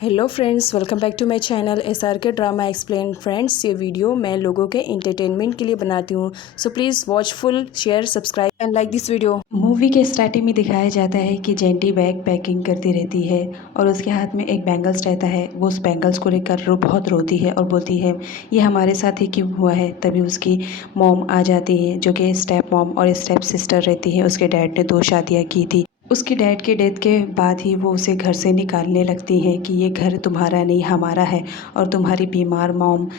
Hello friends, welcome back to my channel SRK drama explain. Friends, ये video मैं लोगों के एंटरटेनमेंट के लिए बनाती हूँ, so please watch full, share, subscribe and like this video. Movie के स्टार्टिंग में दिखाया जाता है कि जेंटी बैग पैकिंग करती रहती है और उसके हाथ में एक बैंगल्स रहता है। वो उस बैंगल्स को लेकर बहुत रोती है और बोलती है ये हमारे साथ ही क्यों हुआ है। तभी उसकी मॉम आ जाती है, जो कि स्टेप मॉम और स्टेप सिस्टर रहती है। उसके डैड ने 2 शादियाँ की थी। उसके डैड के डेथ के बाद ही वो उसे घर से निकालने लगती हैं कि ये घर तुम्हारा नहीं हमारा है और तुम्हारी बीमार मॉम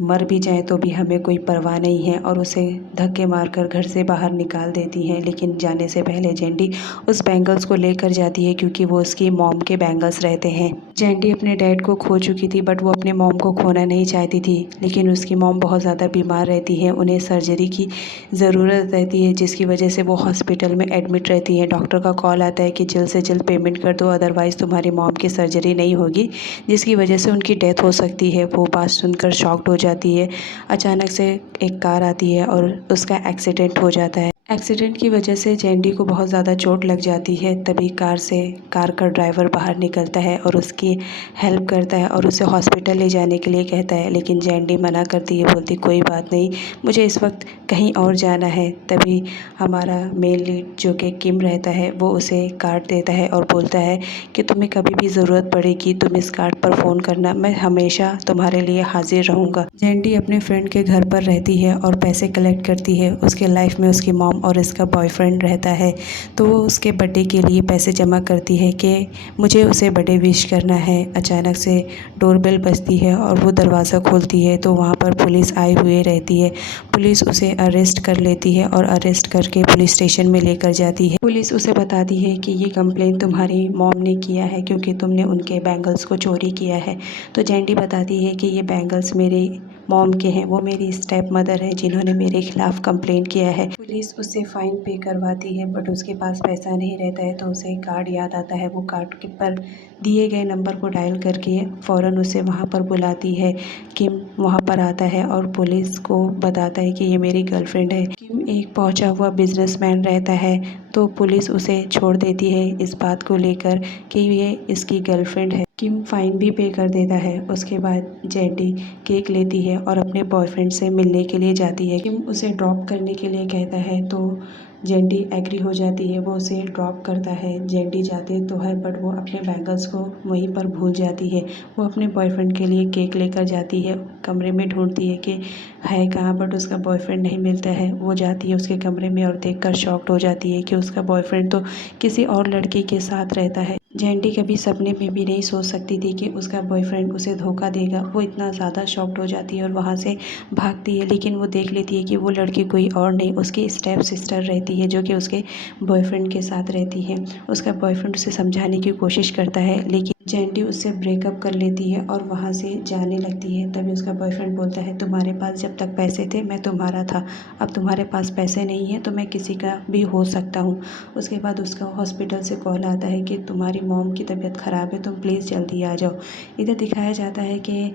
मर भी जाए तो भी हमें कोई परवाह नहीं है, और उसे धक्के मारकर घर से बाहर निकाल देती हैं। लेकिन जाने से पहले जेंटी उस बैंगल्स को लेकर जाती है क्योंकि वो उसकी मॉम के बैंगल्स रहते हैं। जेंटी अपने डैड को खो चुकी थी, बट वो अपने मॉम को खोना नहीं चाहती थी। लेकिन उसकी मॉम बहुत ज़्यादा बीमार रहती है, उन्हें सर्जरी की ज़रूरत रहती है, जिसकी वजह से वो हॉस्पिटल में एडमिट रहती है। डॉक्टर का कॉल आता है कि जल्द से जल्द पेमेंट कर दो, अदरवाइज़ तुम्हारी मॉम की सर्जरी नहीं होगी, जिसकी वजह से उनकी डेथ हो सकती है। वो बात सुनकर शॉक्ड हो जाती है। अचानक से एक कार आती है और उसका एक्सीडेंट हो जाता है। एक्सीडेंट की वजह से जेंटी को बहुत ज़्यादा चोट लग जाती है। तभी कार का ड्राइवर बाहर निकलता है और उसकी हेल्प करता है और उसे हॉस्पिटल ले जाने के लिए कहता है। लेकिन जेंटी मना करती है, बोलती कोई बात नहीं, मुझे इस वक्त कहीं और जाना है। तभी हमारा मेन लीड जो कि किम रहता है, वो उसे कार्ड देता है और बोलता है कि तुम्हें कभी भी ज़रूरत पड़ेगी तुम इस कार्ड पर फ़ोन करना, मैं हमेशा तुम्हारे लिए हाजिर रहूँगा। जेंटी अपने फ्रेंड के घर पर रहती है और पैसे कलेक्ट करती है। उसके लाइफ में उसकी मॉम और इसका बॉयफ्रेंड रहता है, तो वो उसके बर्थडे के लिए पैसे जमा करती है कि मुझे उसे बर्थडे विश करना है। अचानक से डोरबेल बजती है और वो दरवाज़ा खोलती है तो वहाँ पर पुलिस आई हुई रहती है। पुलिस उसे अरेस्ट कर लेती है और अरेस्ट करके पुलिस स्टेशन में लेकर जाती है। पुलिस उसे बताती है कि ये कंप्लेंट तुम्हारी मॉम ने किया है क्योंकि तुमने उनके बैंगल्स को चोरी किया है। तो जेंटी बताती है कि ये बैंगल्स मेरे मॉम के हैं, वो मेरी स्टेप मदर है जिन्होंने मेरे खिलाफ़ कंप्लेंट किया है। पुलिस उससे फ़ाइन पे करवाती है, बट उसके पास पैसा नहीं रहता है, तो उसे कार्ड याद आता है। वो कार्ड के पर दिए गए नंबर को डायल करके फ़ौरन उसे वहाँ पर बुलाती है। किम वहाँ पर आता है और पुलिस को बताता है कि ये मेरी गर्लफ्रेंड है। किम एक पहुँचा हुआ बिजनेसमैन रहता है, तो पुलिस उसे छोड़ देती है इस बात को लेकर कि ये इसकी गर्लफ्रेंड है। किम फ़ाइन भी पे कर देता है। उसके बाद जेंटी केक लेती है और अपने बॉयफ्रेंड से मिलने के लिए जाती है। किम उसे ड्रॉप करने के लिए कहता है तो जेंटी एग्री हो जाती है, वो उसे ड्रॉप करता है। जेंटी जाती तो है, बट वो अपने बैंगल्स को वहीं पर भूल जाती है। वो अपने बॉयफ्रेंड के लिए केक लेकर जाती है, कमरे में ढूंढती है कि है कहाँ, बट उसका बॉयफ्रेंड नहीं मिलता है। वो जाती है उसके कमरे में और देखकर शॉक्ड हो जाती है कि उसका बॉयफ्रेंड तो किसी और लड़की के साथ रहता है। जेंटी कभी सपने में भी नहीं सोच सकती थी कि उसका बॉयफ्रेंड उसे धोखा देगा। वो इतना ज़्यादा शॉक्ड हो जाती है और वहाँ से भागती है। लेकिन वो देख लेती है कि वो लड़की कोई और नहीं, उसकी स्टेप सिस्टर रहती है, जो कि उसके बॉयफ्रेंड के साथ रहती है। उसका बॉयफ्रेंड उसे समझाने की कोशिश करता है, लेकिन जेंटी उससे ब्रेकअप कर लेती है और वहाँ से जाने लगती है। तभी उसका बॉयफ्रेंड बोलता है तुम्हारे पास जब तक पैसे थे मैं तुम्हारा था, अब तुम्हारे पास पैसे नहीं है तो मैं किसी का भी हो सकता हूँ। उसके बाद उसका हॉस्पिटल से कॉल आता है कि तुम्हारी मॉम की तबीयत ख़राब है, तुम प्लीज़ जल्दी आ जाओ। इधर दिखाया जाता है कि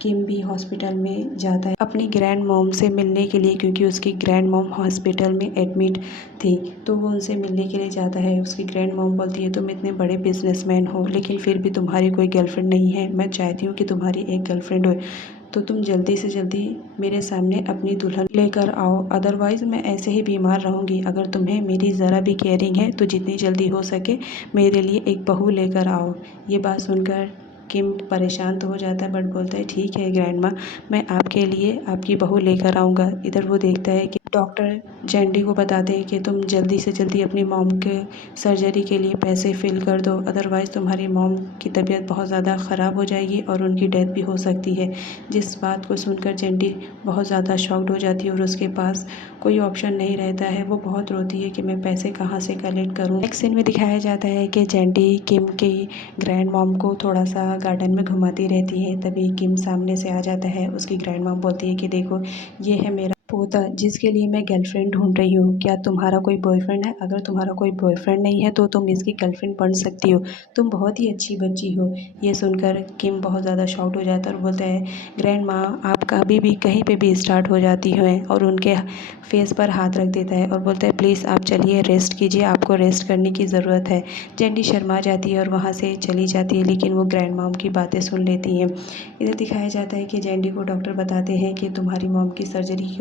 किम भी हॉस्पिटल में जाता है अपनी ग्रैंड मॉम से मिलने के लिए, क्योंकि उसकी ग्रैंड मॉम हॉस्पिटल में एडमिट थी। तो वो उनसे मिलने के लिए जाता है। उसकी ग्रैंड मॉम बोलती है तुम इतने बड़े बिजनेसमैन हो, लेकिन फिर भी तुम्हारी कोई गर्लफ्रेंड नहीं है। मैं चाहती हूँ कि तुम्हारी एक गर्लफ्रेंड हो, तो तुम जल्दी से जल्दी मेरे सामने अपनी दुल्हन लेकर आओ, अदरवाइज़ मैं ऐसे ही बीमार रहूँगी। अगर तुम्हें मेरी ज़रा भी केयरिंग है तो जितनी जल्दी हो सके मेरे लिए एक बहू लेकर आओ। ये बात सुनकर किम परेशान तो हो जाता है, बट बोलता है ठीक है ग्रैंड माँ, मैं आपके लिए आपकी बहू लेकर आऊँगा। इधर वो देखता है कि डॉक्टर जेंटी को बताते हैं कि तुम जल्दी से जल्दी अपनी मॉम के सर्जरी के लिए पैसे फिल कर दो, अदरवाइज़ तुम्हारी मॉम की तबीयत बहुत ज़्यादा ख़राब हो जाएगी और उनकी डेथ भी हो सकती है। जिस बात को सुनकर जेंटी बहुत ज़्यादा शॉक्ड हो जाती है और उसके पास कोई ऑप्शन नहीं रहता है। वो बहुत रोती है कि मैं पैसे कहाँ से कलेक्ट करूँ। नेक्स्ट सीन में दिखाया जाता है कि जेंटी किम की ग्रैंड मॉम को थोड़ा सा गार्डन में घुमाती रहती है। तभी किम सामने से आ जाता है। उसकी ग्रैंड मॉम बोलती है कि देखो ये है मेरा पोता जिसके लिए मैं गर्लफ्रेंड ढूंढ रही हूँ, क्या तुम्हारा कोई बॉयफ्रेंड है? अगर तुम्हारा कोई बॉयफ्रेंड नहीं है तो तुम इसकी गर्लफ्रेंड बन सकती हो, तुम बहुत ही अच्छी बच्ची हो। ये सुनकर किम बहुत ज़्यादा शॉक्ड हो जाता है और बोलता है ग्रैंड माँ आप आप कभी भी कहीं पे भी स्टार्ट हो जाती हैं, और उनके फेस पर हाथ रख देता है और बोलता है प्लीज़ आप चलिए रेस्ट कीजिए, आपको रेस्ट करने की ज़रूरत है। जैंडी शर्मा जाती है और वहाँ से चली जाती है, लेकिन वो ग्रैंड मॉम की बातें सुन लेती हैं। इधर दिखाया जाता है कि जैंडी को डॉक्टर बताते हैं कि तुम्हारी मॉम की सर्जरी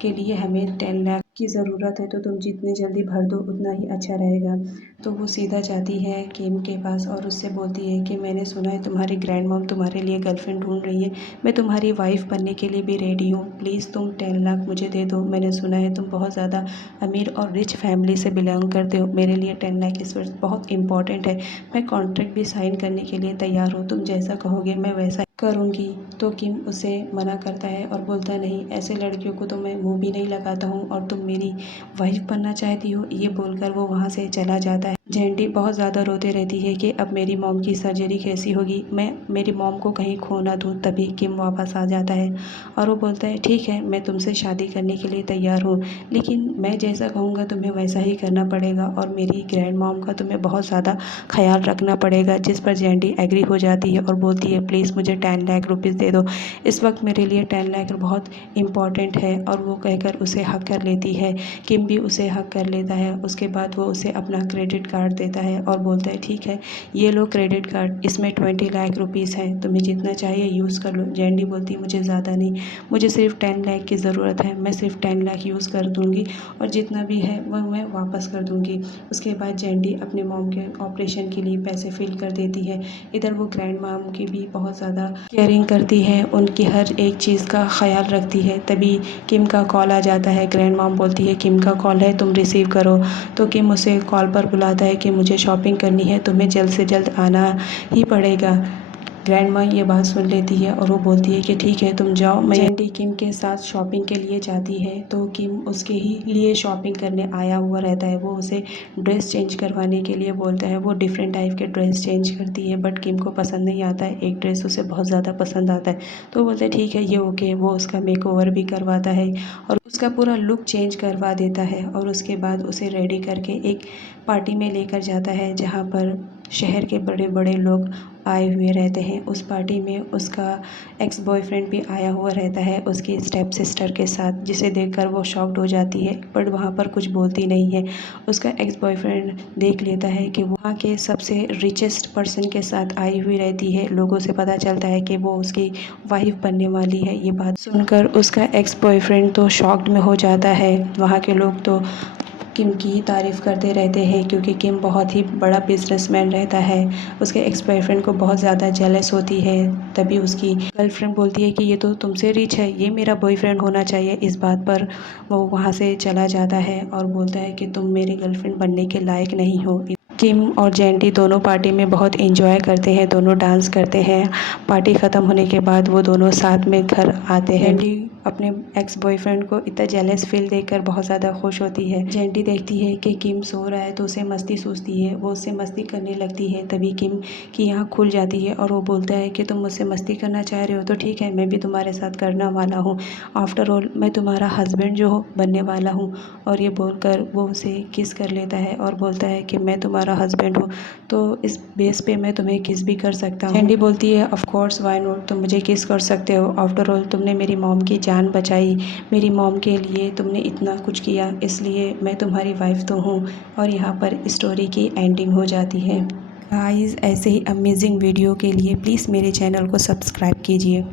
के लिए हमें 10 लाख की ज़रूरत है, तो तुम जितनी जल्दी भर दो उतना ही अच्छा रहेगा। तो वो सीधा जाती है किम के पास और उससे बोलती है कि मैंने सुना है तुम्हारी ग्रैंड मॉम तुम्हारे लिए गर्लफ्रेंड ढूंढ रही है, मैं तुम्हारी वाइफ़ बनने के लिए भी रेडी हूँ, प्लीज़ तुम 10 लाख मुझे दे दो। मैंने सुना है तुम बहुत ज़्यादा अमीर और रिच फैमिली से बिलोंग करते हो, मेरे लिए 10 लाख इस वक्त बहुत इंपॉर्टेंट है। मैं कॉन्ट्रैक्ट भी साइन करने के लिए तैयार हूँ, तुम जैसा कहोगे मैं वैसा करूँगी। तो किम उसे मना करता है और बोलता है नहीं, ऐसे लड़कियों को तो मैं मुँह भी नहीं लगाता हूँ, और तुम मेरी वाइफ बनना चाहती हो, ये बोलकर वो वहाँ से चला जाता है। जैंडी बहुत ज़्यादा रोते रहती है कि अब मेरी मॉम की सर्जरी कैसी होगी, मैं मेरी मॉम को कहीं खो ना दूँ। तभी किम वापस आ जाता है और वो बोलता है ठीक है, मैं तुमसे शादी करने के लिए तैयार हूँ, लेकिन मैं जैसा कहूँगा तुम्हें वैसा ही करना पड़ेगा, और मेरी ग्रैंड मॉम का तुम्हें बहुत ज़्यादा ख्याल रखना पड़ेगा। जिस पर जैंडी एग्री हो जाती है और बोलती है प्लीज़ मुझे 10 लाख रुपीज़ दे दो, इस वक्त मेरे लिए 10 लाख बहुत इम्पॉर्टेंट है। और वो कहकर उसे हक कर लेती है। किम भी उसे हक कर लेता है। उसके बाद वो उसे अपना क्रेडिट कार्ड देता है और बोलता है ठीक है, ये लो क्रेडिट कार्ड, इसमें 20 लाख रुपीज़ है, तुम्हें जितना चाहिए यूज़ कर लो। जैंडी बोलती है मुझे ज़्यादा नहीं, मुझे सिर्फ 10 लाख की ज़रूरत है, मैं सिर्फ 10 लाख यूज़ कर दूँगी और जितना भी है वह मैं वापस कर दूँगी। उसके बाद जैंडी अपने मॉम के ऑपरेशन के लिए पैसे फिल कर देती है। इधर वो ग्रैंड मॉम की भी बहुत ज़्यादा केयरिंग करती है, उनकी हर एक चीज़ का ख्याल रखती है। तभी किम का कॉल आ जाता है। ग्रैंड मॉम बोलती है किम का कॉल है, तुम रिसीव करो। तो किम उसे कॉल पर बुलाता है कि मुझे शॉपिंग करनी है, तुम्हें जल्द से जल्द आना ही पड़ेगा। ग्रैंड माँ ये बात सुन लेती है और वो बोलती है कि ठीक है तुम जाओ। जैंडी किम के साथ शॉपिंग के लिए जाती है, तो किम उसके ही लिए शॉपिंग करने आया हुआ रहता है। वो उसे ड्रेस चेंज करवाने के लिए बोलता है। वो डिफरेंट टाइप के ड्रेस चेंज करती है, बट किम को पसंद नहीं आता है। एक ड्रेस उसे बहुत ज़्यादा पसंद आता है, तो बोलते हैं ठीक है ये ओके। वो उसका मेकओवर भी करवाता है और उसका पूरा लुक चेंज करवा देता है, और उसके बाद उसे रेडी करके एक पार्टी में लेकर जाता है जहाँ पर शहर के बड़े बड़े लोग आए हुए रहते हैं। उस पार्टी में उसका एक्स बॉयफ्रेंड भी आया हुआ रहता है उसकी स्टेप सिस्टर के साथ, जिसे देखकर वो शॉक्ड हो जाती है, बट वहाँ पर कुछ बोलती नहीं है। उसका एक्स बॉयफ्रेंड देख लेता है कि वहाँ के सबसे रिचेस्ट पर्सन के साथ आई हुई रहती है। लोगों से पता चलता है कि वो उसकी वाइफ बनने वाली है। ये बात सुनकर उसका एक्स बॉयफ्रेंड तो शॉक्ड में हो जाता है। वहाँ के लोग तो किम की ही तारीफ़ करते रहते हैं, क्योंकि किम बहुत ही बड़ा बिजनेसमैन रहता है। उसके एक्स बॉयफ्रेंड को बहुत ज़्यादा जेलस होती है। तभी उसकी गर्लफ्रेंड बोलती है कि ये तो तुमसे रिच है, ये मेरा बॉयफ्रेंड होना चाहिए। इस बात पर वो वहाँ से चला जाता है और बोलता है कि तुम मेरी गर्लफ्रेंड बनने के लायक नहीं हो। किम और जैंडी दोनों पार्टी में बहुत एंजॉय करते हैं, दोनों डांस करते हैं। पार्टी ख़त्म होने के बाद वो दोनों साथ में घर आते हैं। जैंडी अपने एक्स बॉयफ्रेंड को इतना जेलस फील देखकर बहुत ज़्यादा खुश होती है। जैंडी देखती है कि किम सो रहा है तो उसे मस्ती सूझती है, वो उससे मस्ती करने लगती है। तभी किम की आँख खुल जाती है और वो बोलता है कि तुम मुझसे मस्ती करना चाह रहे हो तो ठीक है, मैं भी तुम्हारे साथ करना वाला हूँ। आफ्टर ऑल मैं तुम्हारा हस्बैंड जो हो बनने वाला हूँ। और ये बोलकर वो उसे किस कर लेता है और बोलता है कि मैं तुम्हारा हस्बैंड हूँ, तो इस बेस पे मैं तुम्हें किस भी कर सकता हूँ। जैंडी बोलती है ऑफ कोर्स व्हाई नॉट, तुम मुझे किस कर सकते हो। आफ्टर ऑल तुमने मेरी मॉम की जान बचाई, मेरी मॉम के लिए तुमने इतना कुछ किया, इसलिए मैं तुम्हारी वाइफ तो हूँ। और यहाँ पर स्टोरी की एंडिंग हो जाती है। गाइस ऐसे ही अमेजिंग वीडियो के लिए प्लीज़ मेरे चैनल को सब्सक्राइब कीजिए।